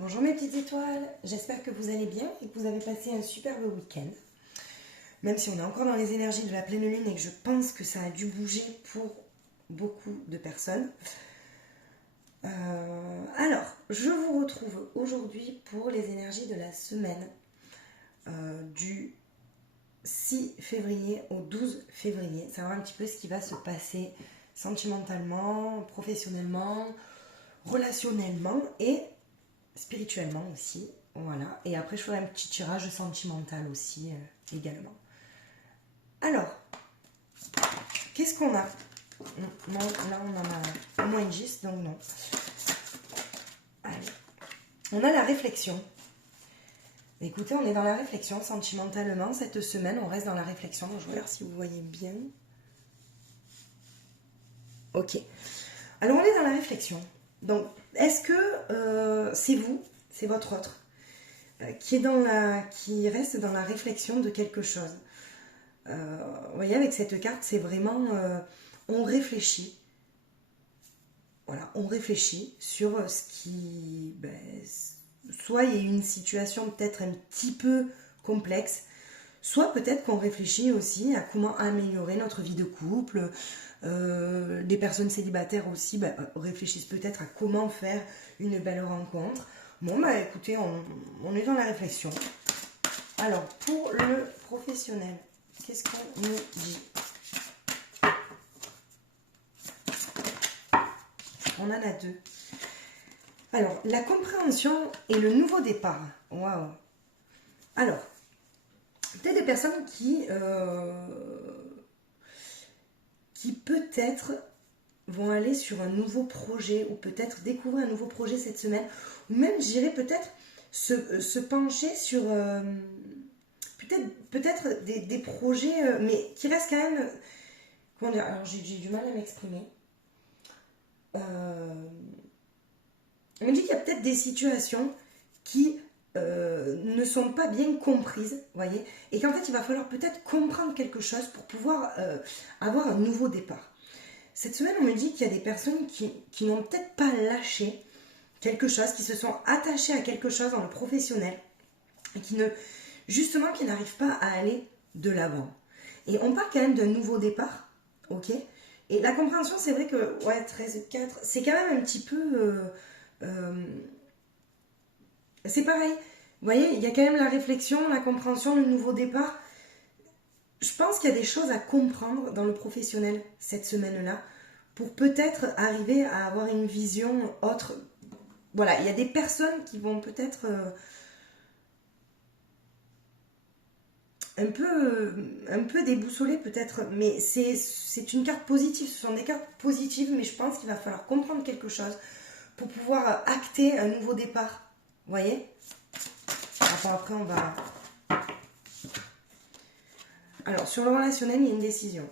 Bonjour mes petites étoiles, j'espère que vous allez bien et que vous avez passé un superbe week-end. Même si on est encore dans les énergies de la pleine lune et que je pense que ça a dû bouger pour beaucoup de personnes. Alors, je vous retrouve aujourd'hui pour les énergies de la semaine du 6 février au 12 février. Savoir un petit peu ce qui va se passer sentimentalement, professionnellement, relationnellement et spirituellement aussi. Voilà. Et après, je ferai un petit tirage sentimental aussi également. Alors, qu'est-ce qu'on a? Non, là on en a au moins 10, donc non. Allez. On a la réflexion. Écoutez, on est dans la réflexion sentimentalement. Cette semaine, on reste dans la réflexion. Donc, je vais voir si vous voyez bien. Ok. Alors, on est dans la réflexion. Donc, est-ce que c'est vous, c'est votre autre, qui reste dans la réflexion de quelque chose? Vous voyez, avec cette carte, c'est vraiment... on réfléchit. Voilà, on réfléchit sur ce qui... soit il y a une situation peut-être un petit peu complexe, soit peut-être qu'on réfléchit aussi à comment améliorer notre vie de couple. Les personnes célibataires aussi réfléchissent peut-être à comment faire une belle rencontre. Bon, écoutez, on est dans la réflexion. Alors, pour le professionnel, qu'est-ce qu'on nous dit? On en a deux. Alors, la compréhension et le nouveau départ. Waouh! Alors, peut-être des personnes qui peut-être vont aller sur un nouveau projet ou peut-être découvrir un nouveau projet cette semaine, ou même, je dirais, peut-être se pencher sur peut-être des projets, mais qui restent quand même... Comment dire? Alors, j'ai du mal à m'exprimer. On dit qu'il y a peut-être des situations qui ne sont pas bien comprises, voyez, et qu'en fait il va falloir peut-être comprendre quelque chose pour pouvoir avoir un nouveau départ. Cette semaine, on me dit qu'il y a des personnes qui n'ont peut-être pas lâché quelque chose, qui se sont attachées à quelque chose dans le professionnel, et qui n'arrivent pas à aller de l'avant. Et on parle quand même d'un nouveau départ, ok? Et la compréhension, c'est vrai que, ouais, 13-4, c'est quand même un petit peu... c'est pareil. Vous voyez, il y a quand même la réflexion, la compréhension, le nouveau départ. Je pense qu'il y a des choses à comprendre dans le professionnel cette semaine-là pour peut-être arriver à avoir une vision autre. Voilà, il y a des personnes qui vont peut-être un peu déboussolées peut-être, mais c'est une carte positive, ce sont des cartes positives, mais je pense qu'il va falloir comprendre quelque chose pour pouvoir acter un nouveau départ. Vous voyez? Après, on va... Alors, sur le relationnel, il y a une décision.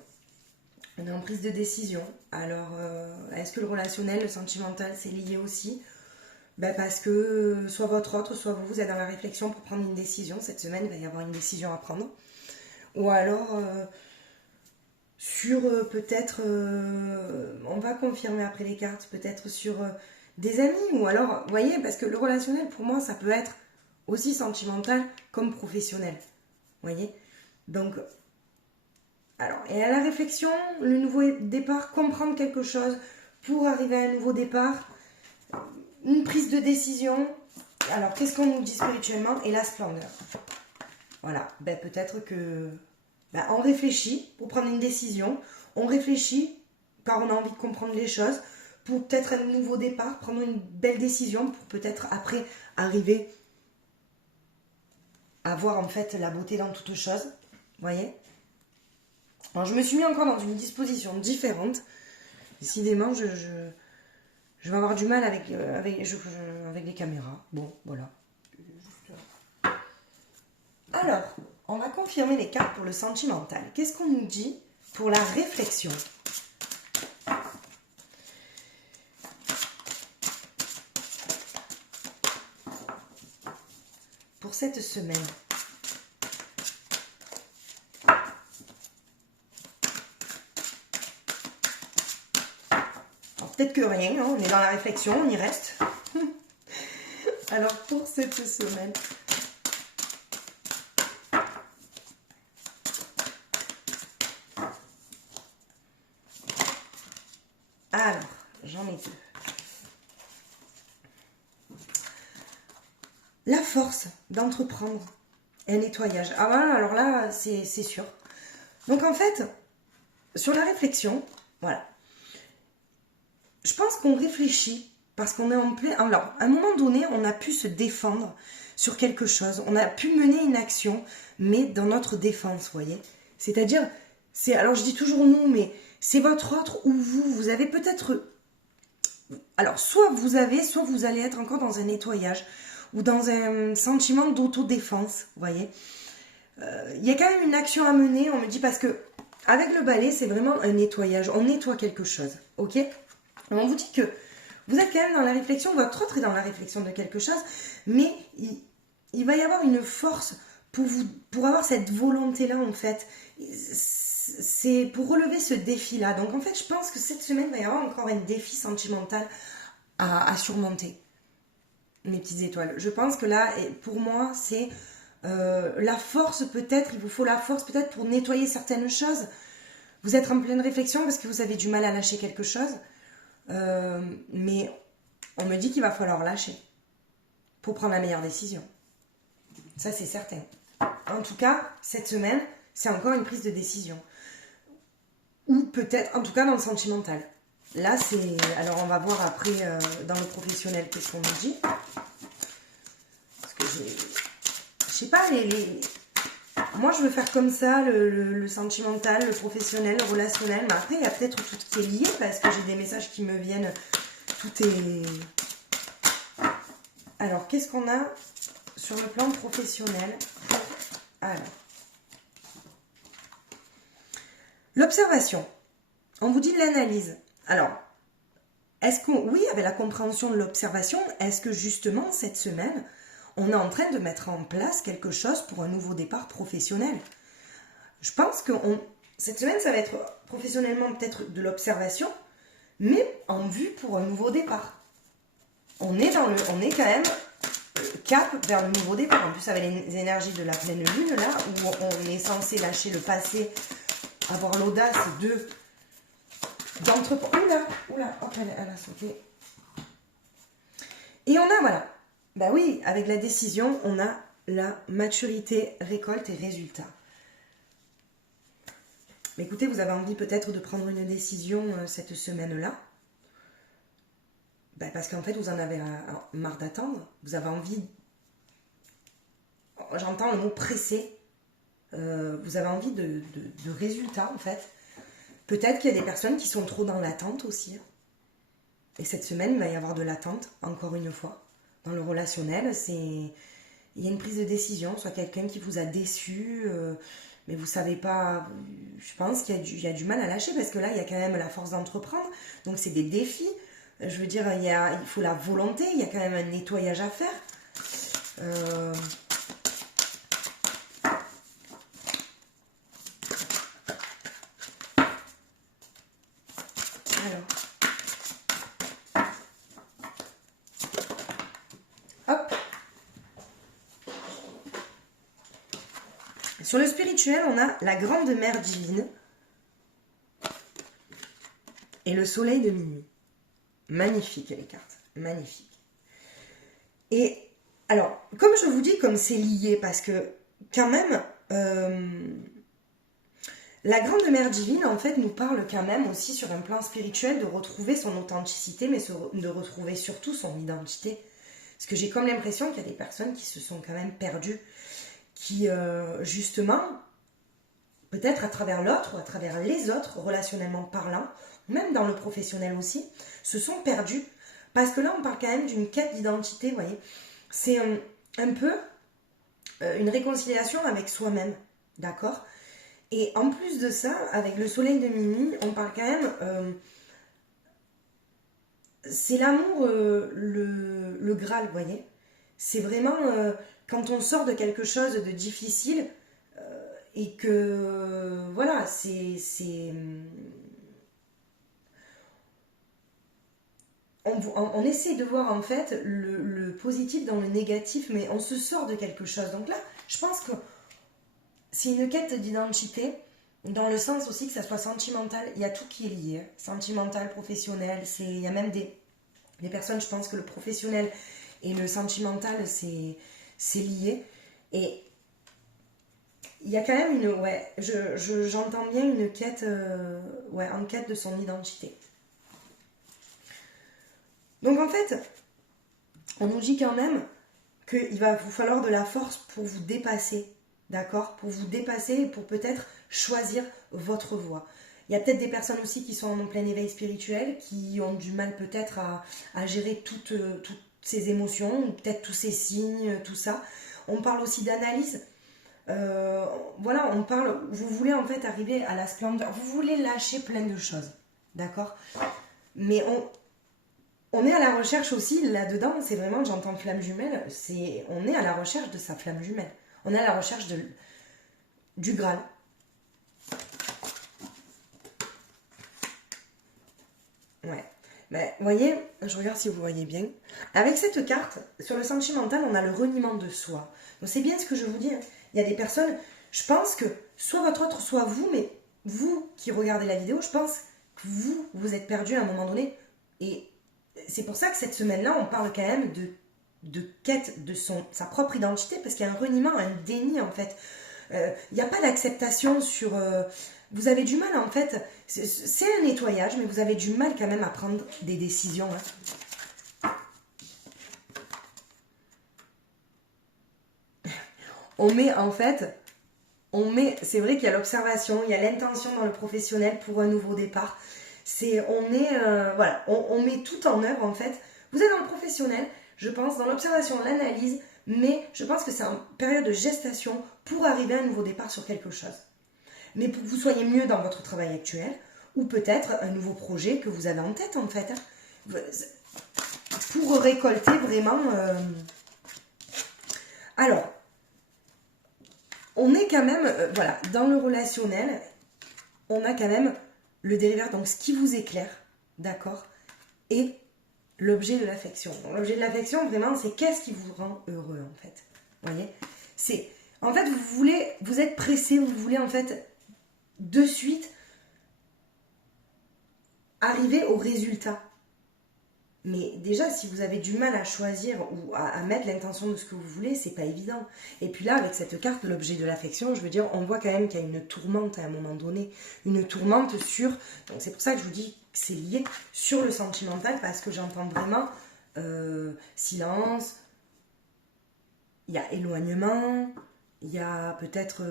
On est en prise de décision. Alors, est-ce que le relationnel, le sentimental, c'est lié aussi? Parce que soit votre autre, soit vous êtes dans la réflexion pour prendre une décision. Cette semaine, il va y avoir une décision à prendre. Ou alors, sur peut-être... on va confirmer après les cartes, peut-être sur des amis. Ou alors, vous voyez, parce que le relationnel, pour moi, ça peut être aussi sentimental comme professionnel. Vous voyez? Donc... Alors, et à la réflexion, le nouveau départ, comprendre quelque chose pour arriver à un nouveau départ, une prise de décision. Alors, qu'est-ce qu'on nous dit spirituellement? Et la splendeur. Voilà, peut-être que... on réfléchit pour prendre une décision, on réfléchit car on a envie de comprendre les choses, pour peut-être un nouveau départ, prendre une belle décision, pour peut-être après arriver à voir en fait la beauté dans toute chose. Vous voyez? Alors, je me suis mis encore dans une disposition différente. Décidément, je vais avoir du mal avec les caméras. Bon, voilà. Alors, on va confirmer les cartes pour le sentimental. Qu'est-ce qu'on nous dit pour la réflexion? Pour cette semaine. Peut-être que rien, hein, on est dans la réflexion, on y reste. Alors pour cette semaine, alors j'en ai deux. La force d'entreprendre un nettoyage. Ah voilà, alors là, c'est sûr. Donc en fait, sur la réflexion, voilà. Je pense qu'on réfléchit parce qu'on est en plein... Alors, à un moment donné, on a pu se défendre sur quelque chose. On a pu mener une action, mais dans notre défense, vous voyez. C'est-à-dire, alors je dis toujours nous, mais c'est votre autre ou vous. Vous avez peut-être... Alors, soit vous allez être encore dans un nettoyage ou dans un sentiment d'autodéfense, vous voyez. Il y a quand même une action à mener, on me dit, parce que avec le balai, c'est vraiment un nettoyage. On nettoie quelque chose, ok? On vous dit que vous êtes quand même dans la réflexion, votre autre est dans la réflexion de quelque chose, mais il va y avoir une force pour avoir cette volonté-là, en fait. C'est pour relever ce défi-là. Donc, en fait, je pense que cette semaine, il va y avoir encore un défi sentimental à surmonter. Mes petites étoiles. Je pense que là, pour moi, c'est la force peut-être, il vous faut la force peut-être pour nettoyer certaines choses. Vous êtes en pleine réflexion parce que vous avez du mal à lâcher quelque chose. Mais on me dit qu'il va falloir lâcher pour prendre la meilleure décision. Ça, c'est certain. En tout cas, cette semaine, c'est encore une prise de décision. Ou peut-être, en tout cas, dans le sentimental. Là, c'est... Alors, on va voir après, dans le professionnel, qu'est-ce qu'on nous dit. Parce que je sais pas, moi, je veux faire comme ça, le sentimental, le professionnel, le relationnel. Mais après, il y a peut-être tout qui est lié parce que j'ai des messages qui me viennent. Tout est... Alors, qu'est-ce qu'on a sur le plan professionnel? Alors, l'observation. On vous dit de l'analyse. Alors, est-ce qu'on... Oui, avec la compréhension de l'observation, est-ce que justement, cette semaine, on est en train de mettre en place quelque chose pour un nouveau départ professionnel? Je pense que cette semaine, ça va être professionnellement peut-être de l'observation, mais en vue pour un nouveau départ. On est quand même cap vers le nouveau départ. En plus, avec les énergies de la pleine lune, là, où on est censé lâcher le passé, avoir l'audace d'entreprendre. Oula, hop, elle a sauté. Et on a, voilà, bah oui, avec la décision, on a la maturité, récolte et résultat. Mais écoutez, vous avez envie peut-être de prendre une décision cette semaine-là. Ben parce qu'en fait, vous en avez marre d'attendre. Vous avez envie... J'entends le mot pressé. Vous avez envie de résultats, en fait. Peut-être qu'il y a des personnes qui sont trop dans l'attente aussi. Et cette semaine, il va y avoir de l'attente, encore une fois. Dans le relationnel, il y a une prise de décision. Soit quelqu'un qui vous a déçu, mais vous savez pas... Je pense qu'il y a du mal à lâcher, parce que là, il y a quand même la force d'entreprendre. Donc, c'est des défis. Je veux dire, il faut la volonté, il y a quand même un nettoyage à faire. Alors. Hop. Sur le spirituel, on a la grande mère divine et le soleil de minuit. Magnifique les cartes, magnifique. Et alors, comme je vous dis, comme c'est lié, parce que quand même, la grande mère divine, en fait, nous parle quand même aussi sur un plan spirituel de retrouver son authenticité, mais de retrouver surtout son identité. Parce que j'ai comme l'impression qu'il y a des personnes qui se sont quand même perdues, qui, justement, peut-être à travers l'autre ou à travers les autres, relationnellement parlant, même dans le professionnel aussi, se sont perdus. Parce que là, on parle quand même d'une quête d'identité, vous voyez. C'est un peu une réconciliation avec soi-même, d'accord? Et en plus de ça, avec le soleil de minuit, on parle quand même... c'est l'amour, le Graal, vous voyez. C'est vraiment quand on sort de quelque chose de difficile et que, voilà, c'est... on essaie de voir en fait le positif dans le négatif, mais on se sort de quelque chose. Donc là, je pense que c'est une quête d'identité, dans le sens aussi que ça soit sentimental. Il y a tout qui est lié, sentimental, professionnel. Il y a même des personnes, je pense que le professionnel et le sentimental, c'est lié. Et il y a quand même une, ouais, j'entends bien une quête, ouais, en quête de son identité. Donc en fait, on nous dit quand même qu'il va vous falloir de la force pour vous dépasser, d'accord? Pour vous dépasser et pour peut-être choisir votre voie. Il y a peut-être des personnes aussi qui sont en plein éveil spirituel, qui ont du mal peut-être à gérer toutes ces émotions, ou peut-être tous ces signes, tout ça. On parle aussi d'analyse. Voilà, on parle, vous voulez en fait arriver à la splendeur, vous voulez lâcher plein de choses, d'accord? Mais on est à la recherche aussi, là-dedans, c'est vraiment, j'entends flamme jumelle, on est à la recherche de sa flamme jumelle. On est à la recherche du Graal. Ouais. Mais vous voyez, je regarde si vous voyez bien. Avec cette carte, sur le sentimental, on a le reniement de soi. Donc c'est bien ce que je vous dis. Hein. Il y a des personnes, je pense que soit votre autre, soit vous, mais vous qui regardez la vidéo, je pense que vous êtes perdu à un moment donné. Et c'est pour ça que cette semaine-là, on parle quand même de quête de sa propre identité, parce qu'il y a un reniement, un déni en fait. Il n'y a pas d'acceptation sur... vous avez du mal en fait, c'est un nettoyage, mais vous avez du mal quand même à prendre des décisions. Hein. On met en fait, c'est vrai qu'il y a l'observation, il y a l'intention dans le professionnel pour un nouveau départ. Voilà, on met tout en œuvre en fait. Vous êtes dans le professionnel, je pense, dans l'observation, l'analyse, mais je pense que c'est en période de gestation pour arriver à un nouveau départ sur quelque chose. Mais pour que vous soyez mieux dans votre travail actuel, ou peut-être un nouveau projet que vous avez en tête en fait. Pour récolter vraiment... Alors, on est quand même, voilà, dans le relationnel, on a quand même le dérivaire, donc ce qui vous éclaire, d'accord, et l'objet de l'affection. L'objet de l'affection, vraiment, c'est qu'est-ce qui vous rend heureux, en fait. Vous voyez? C'est, en fait, vous êtes pressé, vous voulez, en fait, de suite, arriver au résultat. Mais déjà, si vous avez du mal à choisir ou à mettre l'intention de ce que vous voulez, c'est pas évident. Et puis là, avec cette carte, l'objet de l'affection, je veux dire, on voit quand même qu'il y a une tourmente à un moment donné. Une tourmente sur... Donc c'est pour ça que je vous dis que c'est lié sur le sentimental, parce que j'entends vraiment silence, il y a éloignement, il y a peut-être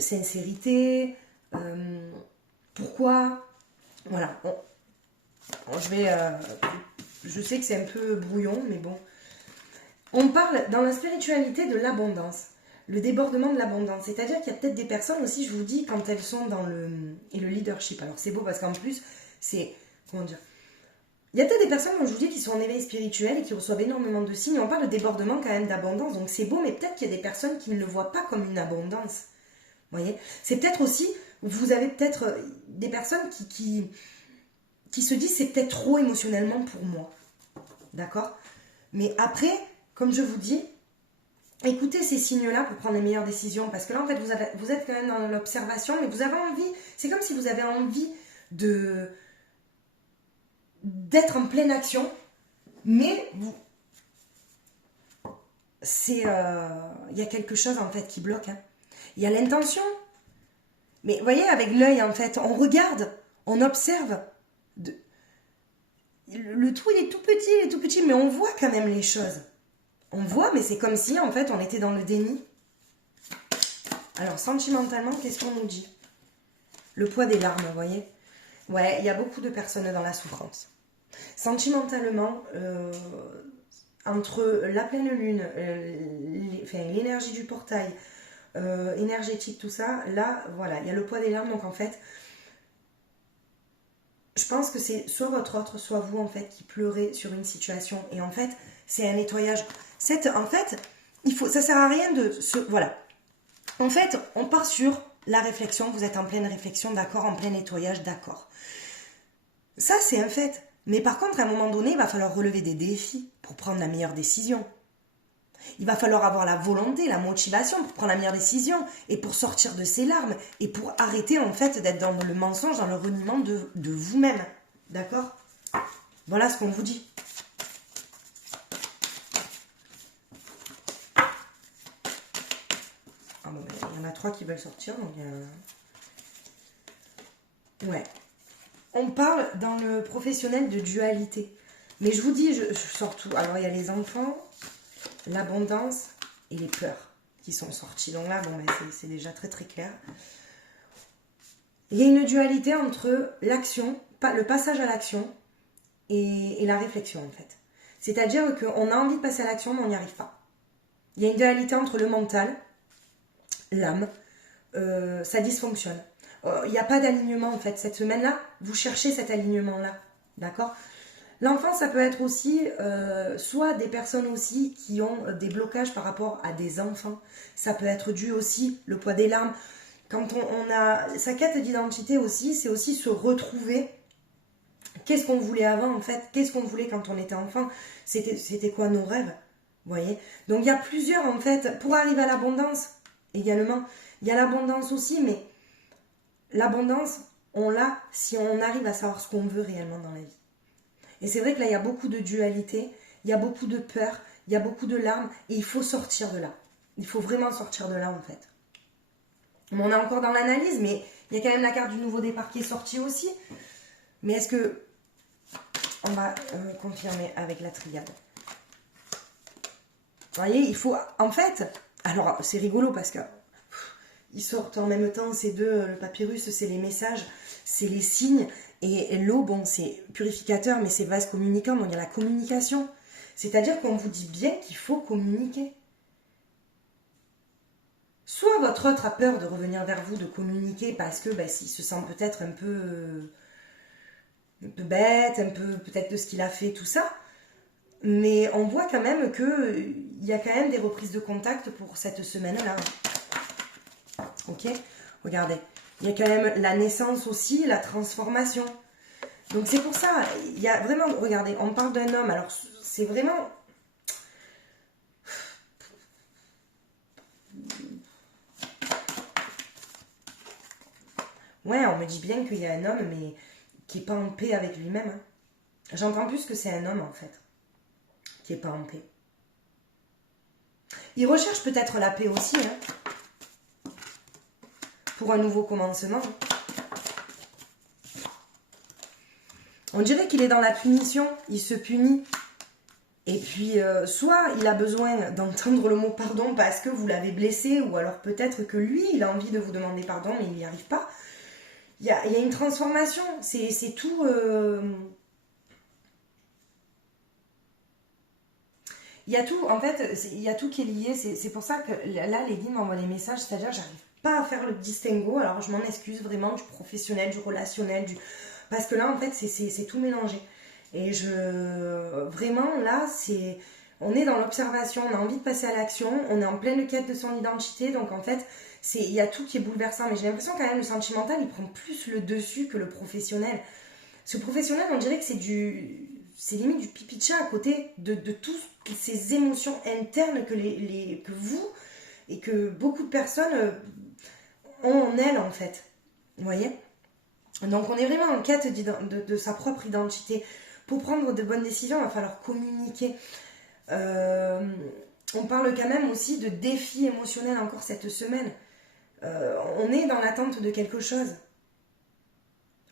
sincérité, pourquoi... Voilà, je sais que c'est un peu brouillon, mais bon. On parle dans la spiritualité de l'abondance, le débordement de l'abondance. C'est-à-dire qu'il y a peut-être des personnes aussi, je vous dis, quand elles sont dans le leadership. Alors c'est beau parce qu'en plus, c'est... Comment dire? Il y a peut-être des personnes, comme je vous dis, qui sont en éveil spirituel et qui reçoivent énormément de signes. On parle de débordement quand même d'abondance, donc c'est beau, mais peut-être qu'il y a des personnes qui ne le voient pas comme une abondance. Vous voyez? C'est peut-être aussi... Vous avez peut-être des personnes qui se disent c'est peut-être trop émotionnellement pour moi. D'accord? Mais après, comme je vous dis, écoutez ces signes-là pour prendre les meilleures décisions. Parce que là, en fait, vous êtes quand même dans l'observation, mais vous avez envie, c'est comme si vous avez envie d'être en pleine action, mais il y a quelque chose en fait qui bloque. Hein. Il y a l'intention. Mais vous voyez, avec l'œil, en fait, on regarde, on observe. Le trou, il est tout petit, mais on voit quand même les choses. On voit, mais c'est comme si, en fait, on était dans le déni. Alors, sentimentalement, qu'est-ce qu'on nous dit? Le poids des larmes, vous voyez? Ouais, il y a beaucoup de personnes dans la souffrance. Sentimentalement, entre la pleine lune, l'énergie du portail, énergétique, tout ça, là, voilà, il y a le poids des larmes, donc en fait... Je pense que c'est soit votre autre, soit vous, en fait, qui pleurez sur une situation. Et en fait, c'est un nettoyage. En fait, ça sert à rien de se... Voilà. En fait, on part sur la réflexion. Vous êtes en pleine réflexion, d'accord, en plein nettoyage, d'accord. Ça, c'est un fait. Mais par contre, à un moment donné, il va falloir relever des défis pour prendre la meilleure décision. Il va falloir avoir la volonté, la motivation pour prendre la meilleure décision et pour sortir de ses larmes et pour arrêter en fait d'être dans le mensonge, dans le reniement de vous-même. D'accord? Voilà ce qu'on vous dit. Ah bon, il y en a 3 qui veulent sortir, donc ouais. On parle dans le professionnel de dualité. Mais je vous dis, je sors tout. Alors il y a les enfants, l'abondance et les peurs qui sont sortis. Donc là, bon, ben, c'est déjà très très clair. Il y a une dualité entre l'action, le passage à l'action et la réflexion en fait. C'est-à-dire qu'on a envie de passer à l'action mais on n'y arrive pas. Il y a une dualité entre le mental, l'âme, ça dysfonctionne. Il n'y a pas d'alignement en fait. Cette semaine-là, vous cherchez cet alignement-là. D'accord ? L'enfant, ça peut être aussi soit des personnes aussi qui ont des blocages par rapport à des enfants. Ça peut être dû aussi le poids des larmes. Quand on a sa quête d'identité aussi, c'est aussi se retrouver. Qu'est-ce qu'on voulait avant en fait? Qu'est-ce qu'on voulait quand on était enfant? C'était quoi nos rêves? Vous voyez? Donc il y a plusieurs en fait. Pour arriver à l'abondance également, il y a l'abondance aussi, mais l'abondance, on l'a si on arrive à savoir ce qu'on veut réellement dans la vie. Et c'est vrai que là, il y a beaucoup de dualité, il y a beaucoup de peur, il y a beaucoup de larmes, et il faut sortir de là. Il faut vraiment sortir de là, en fait. Bon, on est encore dans l'analyse, mais il y a quand même la carte du nouveau départ qui est sortie aussi. Mais est-ce que... On va confirmer avec la triade. Vous voyez, il faut... En fait, alors, c'est rigolo parce que... Ils sortent en même temps, ces deux, le papyrus, c'est les messages, c'est les signes, et l'eau, bon, c'est purificateur, mais c'est vase communicant, donc il y a la communication. C'est-à-dire qu'on vous dit bien qu'il faut communiquer. Soit votre autre a peur de revenir vers vous, de communiquer, parce que s'il se sent peut-être un peu bête, un peu peut-être de ce qu'il a fait, tout ça, mais on voit quand même qu'il y a quand même des reprises de contact pour cette semaine-là. Ok, regardez, il y a quand même la naissance aussi, la transformation. Donc c'est pour ça, il y a vraiment, regardez, on parle d'un homme, alors c'est vraiment... Ouais, on me dit bien qu'il y a un homme, mais qui n'est pas en paix avec lui-même. Hein. J'entends plus que c'est un homme, en fait, qui n'est pas en paix. Il recherche peut-être la paix aussi, hein, pour un nouveau commencement. On dirait qu'il est dans la punition, il se punit. Et puis, soit il a besoin d'entendre le mot pardon parce que vous l'avez blessé, ou alors peut-être que lui, il a envie de vous demander pardon, mais il n'y arrive pas. Il y a une transformation, c'est tout... Il y a tout, en fait, il y a tout qui est lié. C'est pour ça que là, les guides m'envoient des messages, c'est-à-dire j'arrive pas à faire le distinguo. Alors je m'en excuse vraiment du professionnel, du relationnel, parce que là, en fait, c'est tout mélangé. Et vraiment, là, on est dans l'observation, on a envie de passer à l'action, on est en pleine quête de son identité, donc en fait, il y a tout qui est bouleversant. Mais j'ai l'impression quand même le sentimental, il prend plus le dessus que le professionnel. Ce professionnel, on dirait que c'est limite du pipi de chat à côté de toutes ces émotions internes que vous et que beaucoup de personnes ont en elles, en fait. Vous voyez? Donc on est vraiment en quête de sa propre identité. Pour prendre de bonnes décisions, il va falloir communiquer. On parle quand même aussi de défis émotionnels encore cette semaine. On est dans l'attente de quelque chose.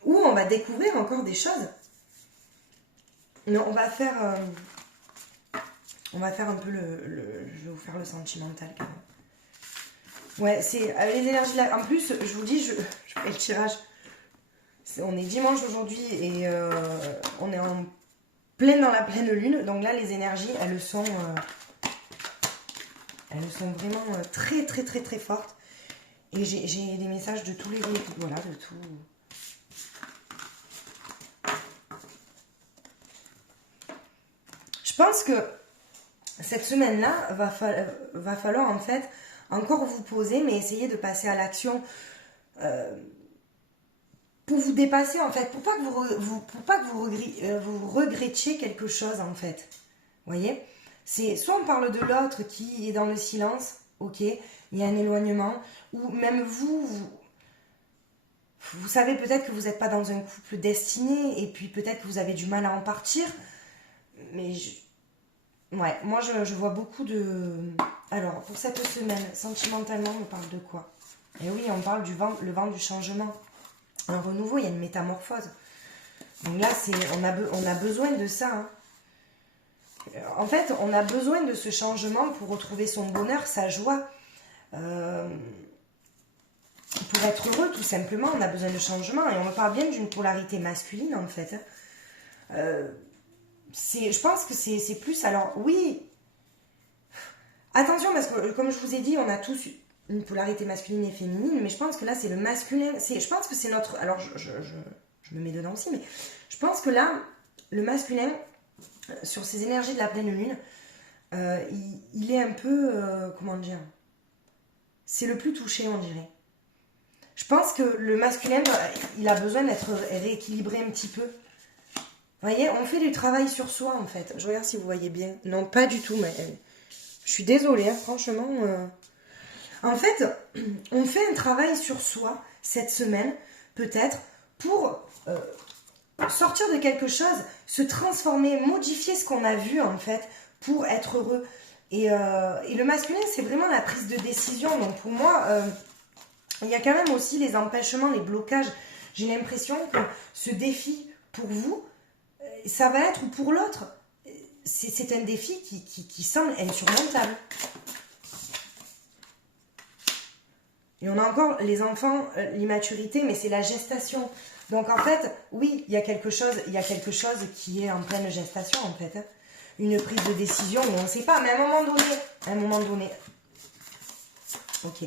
Ou on va découvrir encore des choses. Non, on va faire un peu je vais vous faire le sentimental quand même. Ouais, c'est les énergies là. En plus, je vous dis, je fais le tirage. On est dimanche aujourd'hui et on est en dans la pleine lune. Donc là, les énergies, elles sont vraiment très très très très fortes. Et j'ai des messages de tous les véhicules. Voilà, de tout. Je pense que cette semaine-là, va falloir en fait encore vous poser, mais essayer de passer à l'action. pour vous dépasser en fait, pour pas que pour pas que vous regrettiez quelque chose en fait. Vous voyez? C'est soit on parle de l'autre qui est dans le silence, ok, il y a un éloignement, ou même vous savez peut-être que vous n'êtes pas dans un couple destiné, et puis peut-être que vous avez du mal à en partir, mais ouais, moi je vois beaucoup de... Alors, pour cette semaine, sentimentalement, on parle de quoi? Eh oui, on parle le vent du changement. Un renouveau, il y a une métamorphose. Donc là, on a besoin de ça. Hein. En fait, on a besoin de ce changement pour retrouver son bonheur, sa joie. Pour être heureux, tout simplement, on a besoin de changement. Et on me parle bien d'une polarité masculine, en fait. Je pense que c'est plus... Alors, oui... Attention, parce que, comme je vous ai dit, on a tous une polarité masculine et féminine, mais je pense que là, c'est le masculin. Je pense que c'est notre... Alors, je me mets dedans aussi, mais je pense que là, le masculin, sur ces énergies de la pleine lune, il est un peu... comment dire? C'est le plus touché, on dirait. Je pense que le masculin, il a besoin d'être rééquilibré un petit peu. Vous voyez, on fait du travail sur soi, en fait. Je regarde si vous voyez bien. Non, pas du tout, mais... Je suis désolée, hein, franchement. En fait, on fait un travail sur soi cette semaine, peut-être, pour sortir de quelque chose, se transformer, modifier ce qu'on a vu, en fait, pour être heureux. Et le masculin, c'est vraiment la prise de décision. Donc pour moi, il y a quand même aussi les empêchements, les blocages. J'ai l'impression que ce défi, pour vous, ça va être pour l'autre. C'est un défi qui semble insurmontable. Et on a encore les enfants, l'immaturité, mais c'est la gestation. Donc en fait, oui, il y a quelque chose qui est en pleine gestation en fait. Hein. Une prise de décision où on ne sait pas, mais à un moment donné, ok.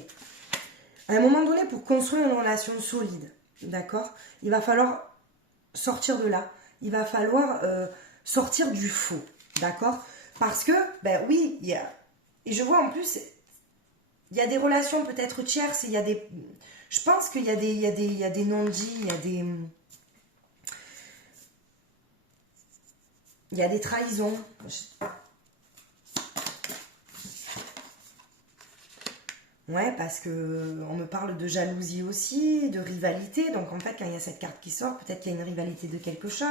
À un moment donné, pour construire une relation solide, d'accord, il va falloir sortir de là. Il va falloir sortir du faux. D'accord? Parce que, ben oui, il y a... Et je vois en plus, il y a des relations peut-être tierces, il y a des... Je pense qu'il y a des non-dits, il y a des... Il y a des trahisons. Ouais, parce que on me parle de jalousie aussi, de rivalité. Donc en fait, quand il y a cette carte qui sort, peut-être qu'il y a une rivalité de quelque chose.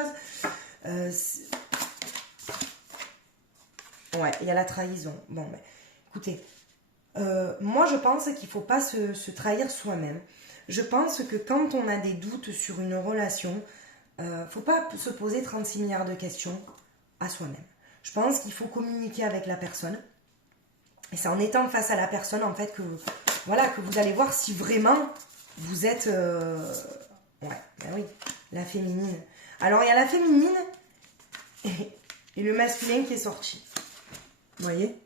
Ouais, il y a la trahison. Bon, mais écoutez, moi je pense qu'il ne faut pas se trahir soi-même. Je pense que quand on a des doutes sur une relation, il ne faut pas se poser 36 milliards de questions à soi-même. Je pense qu'il faut communiquer avec la personne. Et c'est en étant face à la personne, en fait, que, voilà, que vous allez voir si vraiment vous êtes... Ouais, ben oui, la féminine. Alors, il y a la féminine et le masculin qui est sorti. Vous voyez?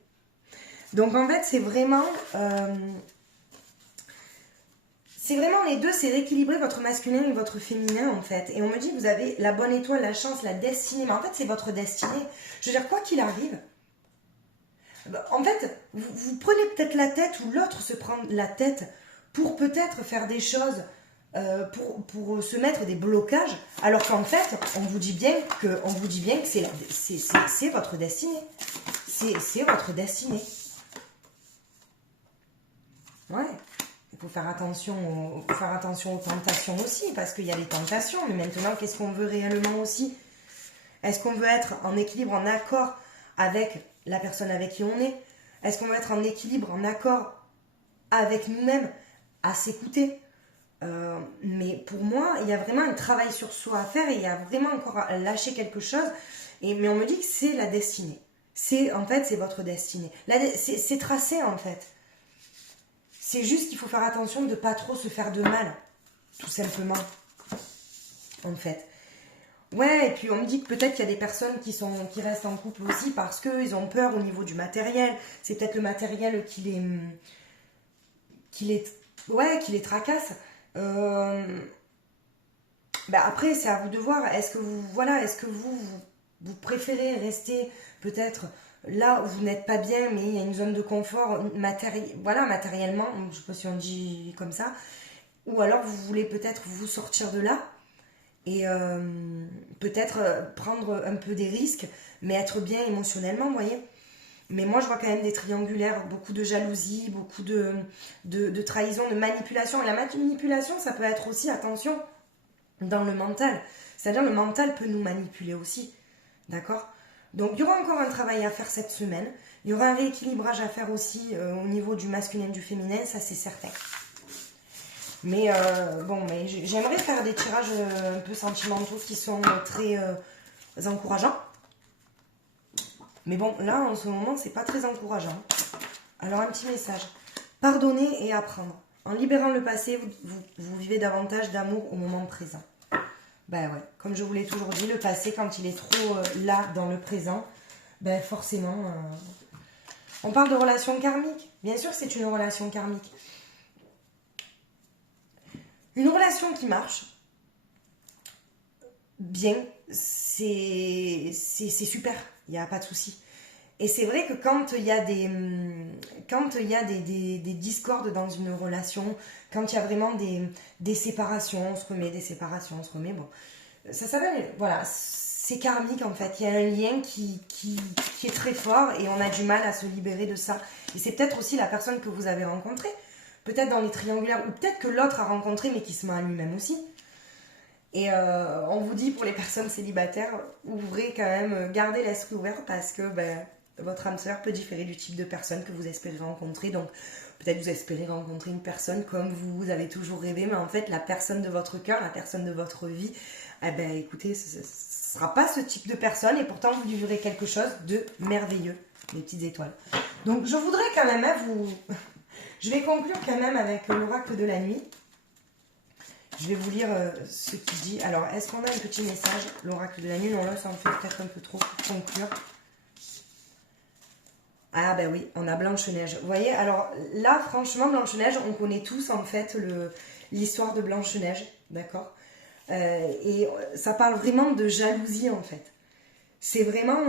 Donc en fait, c'est vraiment les deux, c'est rééquilibrer votre masculin et votre féminin en fait. Et on me dit que vous avez la bonne étoile, la chance, la destinée. Mais en fait, c'est votre destinée. Je veux dire, quoi qu'il arrive, en fait, vous prenez peut-être la tête ou l'autre se prend la tête pour peut-être faire des choses, pour se mettre des blocages, alors qu'en fait, on vous dit bien que c'est votre destinée. C'est votre destinée. Ouais. Il faut faire attention aux tentations aussi, parce qu'il y a les tentations. Mais maintenant, qu'est-ce qu'on veut réellement aussi? Est-ce qu'on veut être en équilibre, en accord avec la personne avec qui on est? Est-ce qu'on veut être en équilibre, en accord avec nous-mêmes, à s'écouter? Mais pour moi, il y a vraiment un travail sur soi à faire et il y a vraiment encore à lâcher quelque chose. Mais on me dit que c'est la destinée. En fait, c'est votre destinée. C'est tracé, en fait. C'est juste qu'il faut faire attention de ne pas trop se faire de mal. Tout simplement. En fait. Ouais, et puis on me dit que peut-être qu'il y a des personnes qui restent en couple aussi parce qu'ils ont peur au niveau du matériel. C'est peut-être le matériel qui les tracasse. Après, c'est à vous de voir. Est-ce que vous préférez rester peut-être là où vous n'êtes pas bien, mais il y a une zone de confort matériellement, je ne sais pas si on dit comme ça, ou alors vous voulez peut-être vous sortir de là et peut-être prendre un peu des risques, mais être bien émotionnellement, vous voyez. Mais moi, je vois quand même des triangulaires, beaucoup de jalousie, beaucoup de trahison, de manipulation. Et la manipulation, ça peut être aussi, attention, dans le mental. C'est-à-dire, le mental peut nous manipuler aussi. D'accord? Donc, il y aura encore un travail à faire cette semaine. Il y aura un rééquilibrage à faire aussi au niveau du masculin et du féminin, ça c'est certain. Mais bon, mais j'aimerais faire des tirages un peu sentimentaux qui sont très encourageants. Mais bon, là, en ce moment, c'est pas très encourageant. Alors, un petit message. Pardonner et apprendre. En libérant le passé, vous vivez davantage d'amour au moment présent. Ben ouais, comme je vous l'ai toujours dit, le passé, quand il est trop là, dans le présent, ben forcément... On parle de relation karmique. Bien sûr que c'est une relation karmique. Une relation qui marche bien, c'est super. Il n'y a pas de souci. Et c'est vrai que quand il y a des discordes dans une relation, quand il y a vraiment des séparations, on se remet, des séparations, on se remet, bon, ça s'appelle, voilà, c'est karmique en fait. Il y a un lien qui est très fort et on a du mal à se libérer de ça. Et c'est peut-être aussi la personne que vous avez rencontrée, peut-être dans les triangulaires, ou peut-être que l'autre a rencontré mais qui se ment à lui-même aussi. Et on vous dit pour les personnes célibataires, ouvrez quand même, gardez l'esprit ouvert parce que ben, votre âme sœur peut différer du type de personne que vous espérez rencontrer. Donc peut-être vous espérez rencontrer une personne comme vous avez toujours rêvé, mais en fait la personne de votre cœur, la personne de votre vie, eh ben écoutez, ce ne sera pas ce type de personne et pourtant vous vivrez quelque chose de merveilleux, les petites étoiles. Donc je voudrais quand même, je vais conclure quand même avec l'oracle de la nuit. Je vais vous lire ce qu'il dit. Alors, est-ce qu'on a un petit message, l'oracle de la nuit? Non, là, ça en fait peut-être un peu trop pour conclure. Ah ben oui, on a Blanche-Neige. Vous voyez, alors là, franchement, Blanche-Neige, on connaît tous en fait l'histoire de Blanche-Neige, d'accord? Et ça parle vraiment de jalousie en fait. C'est vraiment...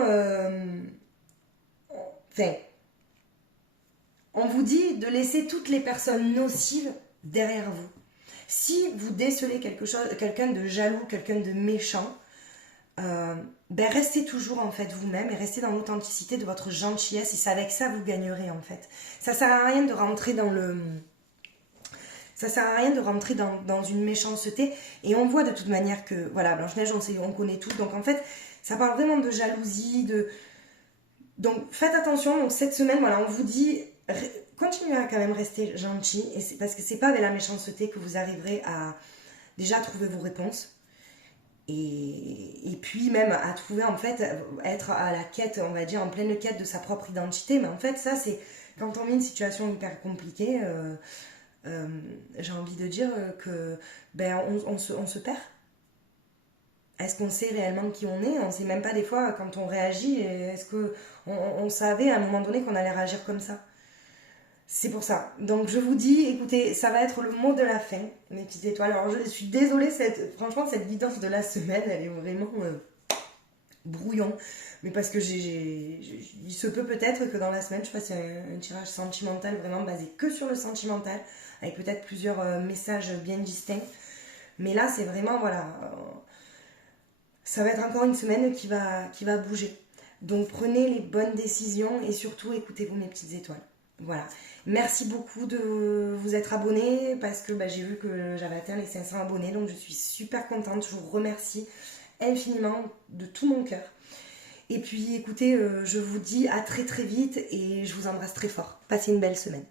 Enfin, on vous dit de laisser toutes les personnes nocives derrière vous. Si vous décelez quelqu'un de jaloux, quelqu'un de méchant, ben restez toujours en fait vous-même et restez dans l'authenticité de votre gentillesse et c'est avec ça que vous gagnerez en fait. Ça sert à rien de rentrer dans une méchanceté et on voit de toute manière que voilà, Blanche-Neige on connaît tout, donc en fait ça parle vraiment de jalousie, donc faites attention. Donc cette semaine voilà, on vous dit continuez à quand même rester gentil et parce que c'est pas avec la méchanceté que vous arriverez à déjà trouver vos réponses. Et puis même à trouver en fait, être à la quête, on va dire en pleine quête de sa propre identité. Mais en fait ça c'est quand on vit une situation hyper compliquée, j'ai envie de dire que ben on se perd. Est-ce qu'on sait réellement qui on est? On sait même pas des fois quand on réagit. Est-ce que on savait à un moment donné qu'on allait réagir comme ça? C'est pour ça. Donc je vous dis, écoutez, ça va être le mot de la fin, mes petites étoiles. Alors je suis désolée, franchement, cette guidance de la semaine, elle est vraiment brouillon. Mais parce que il se peut peut-être que dans la semaine, je fasse un tirage sentimental vraiment basé que sur le sentimental, avec peut-être plusieurs messages bien distincts. Mais là, c'est vraiment, voilà, ça va être encore une semaine qui va bouger. Donc prenez les bonnes décisions et surtout écoutez-vous mes petites étoiles. Voilà. Merci beaucoup de vous être abonnés parce que bah, j'ai vu que j'avais atteint les 500 abonnés. Donc je suis super contente. Je vous remercie infiniment de tout mon cœur. Et puis écoutez, je vous dis à très très vite et je vous embrasse très fort. Passez une belle semaine.